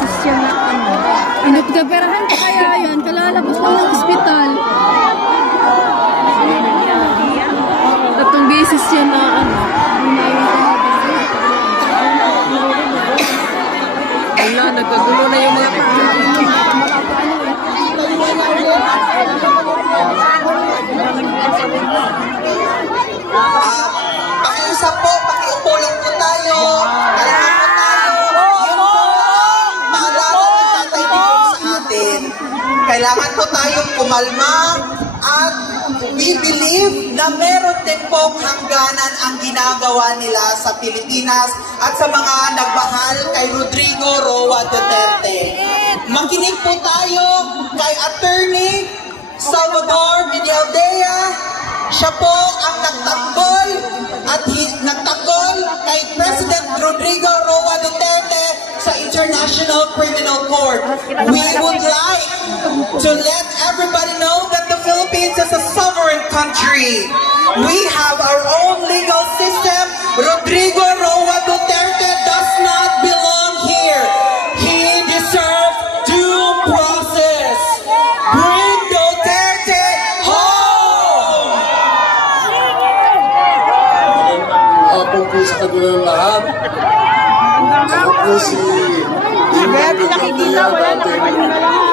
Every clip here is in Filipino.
beses siya na pinagkaperahan pa kaya yan, kalalabas lang ng ospital. 3 beses siya na wala, nagkagulo na yung mga pakiusap po, pakiupo lang po tayo. Kailangan po tayong kumalma at we believe na meron din pong hangganan ang ginagawa nila sa Pilipinas at sa mga nagmahal kay Rodrigo Roa Duterte. Makinig po tayo kay Attorney Salvador Medialdea. Siya po ang nagtanggol at nagtanggol kay President Rodrigo Roa Duterte sa International Criminal Court. We would like to let everybody know that the Philippines is a sovereign country. We have our own legal system. Rodrigo Roa Duterte does not belong here. He deserves due process. Bring Duterte home! Ako po sa kanilang lahat. Ako po si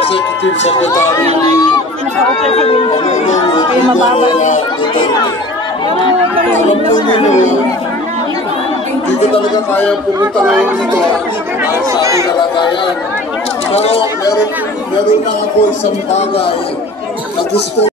Executive Secretary ni Pangulong Rodrigo Duterte. Alam po ninyo, hindi ko talaga kaya pumunta ngayon dito dahil sa aking kalagayan. Pero meron lang ako isang bagay na gusto